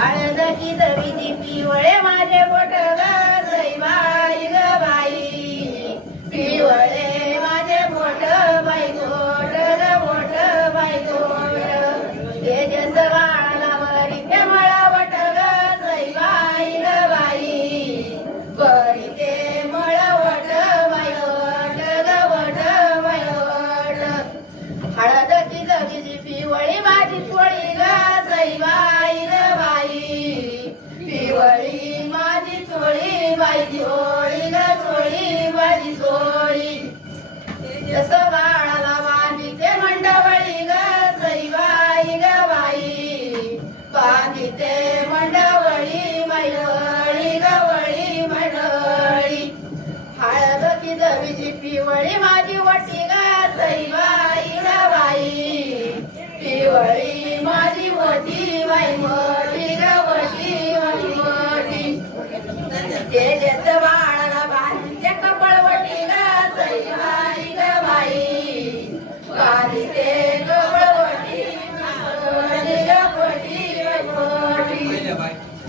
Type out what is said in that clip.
हळदची दवीची पिवळे माझे बोट ग सईबाई ग बाई पिवळे माझे बोट बाई गोट ग बोट बाई गोट हे जस बाळाला बरी ते मळवट ग सईबाई ग बाई बरी ते मळवट बाई वट ग वट बाई वट हळदची दवीची पिवळी माझी चोळी ग सईबाई ग बाई पिवळी माझी चोळी बाई चोळी ग चोळी माझी चोळी जस बाळाला बांधिते मंडवळी ग सईबाई ग बाई बांधिते मंडवळी बाई वळी ग वळी मंडळी हळदची दवीची पिवळी माझी वटी ग सईबाई ग बाई पिवळी माझी वटी बाई वटी ग वटी माझी वटी तेजत बाळाला बांधते कपळवटी ग सईबाई ग बाई बांधते कपळवटी वटी ग वटी वटी